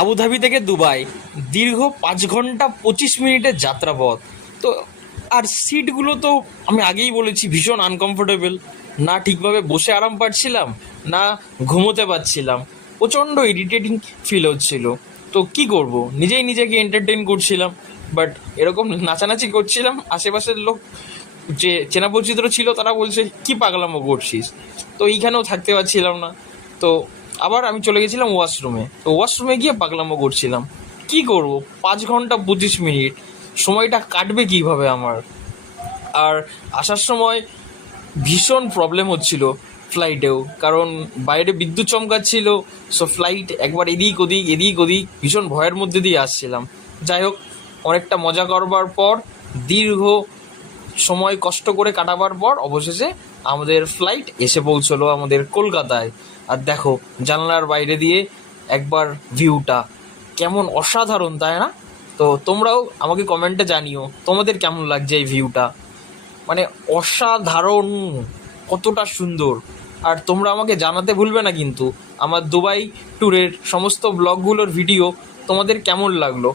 Abu Dhabi থেকে Dubai দীর্ঘ 5 ঘন্টা 25 মিনিটের যাত্রাপথ। তো আর সিটগুলো তো আমি আগেই বলেছি ভীষণ আনকমফোর্টেবল, না ঠিকভাবে বসে আরাম পাচ্ছিলাম, না ঘুমোতে পারছিলাম, প্রচণ্ড ইরিটেটিং ফিল হচ্ছিল। তো কি করব, নিজেই নিজেকে এন্টারটেন করছিলাম, বাট এরকম নাচানাচি করছিলাম, আশেপাশের লোক যে চেনা পরিচিত ছিল তারা বলছে কি পাগলামো করছিস। তো এইখানেও থাকতে পারছিলাম না। তো আবার আমি চলে গেছিলাম ওয়াশরুমে। তো ওয়াশরুমে গিয়ে পাগলামো করছিলাম। কি করব, 5 ঘন্টা 25 মিনিট সময়টা কাটবে কিভাবে আমার। আর আসার সময় ভীষণ প্রবলেম হচ্ছিল ফ্লাইটেও, কারণ বাইরে বিদ্যুৎ চমকাচ্ছিল। সো ফ্লাইট একবার এদিক ওদিক এদিক ওদিক, ভীষণ ভয়ের মধ্যে দিয়ে আসছিলাম। যাই হোক, অনেকটা মজা করবার পর, দীর্ঘ সময় কষ্ট করে কাটাবার পর অবশেষে আমাদের ফ্লাইট এসে পৌঁছলো আমাদের কলকাতায়। আর দেখো জানলার বাইরে দিয়ে একবার ভিউটা কেমন অসাধারণ, তাই না? তো তোমরাও আমাকে কমেন্টে জানিও তোমাদের কেমন লাগছে এই ভিউটা। মানে অসাধারণ, কতটা সুন্দর। আর তোমরা আমাকে জানাতে ভুলবে না কিন্তু আমার দুবাই ট্যুরের সমস্ত ব্লগগুলোর ভিডিও তোমাদের কেমন লাগলো।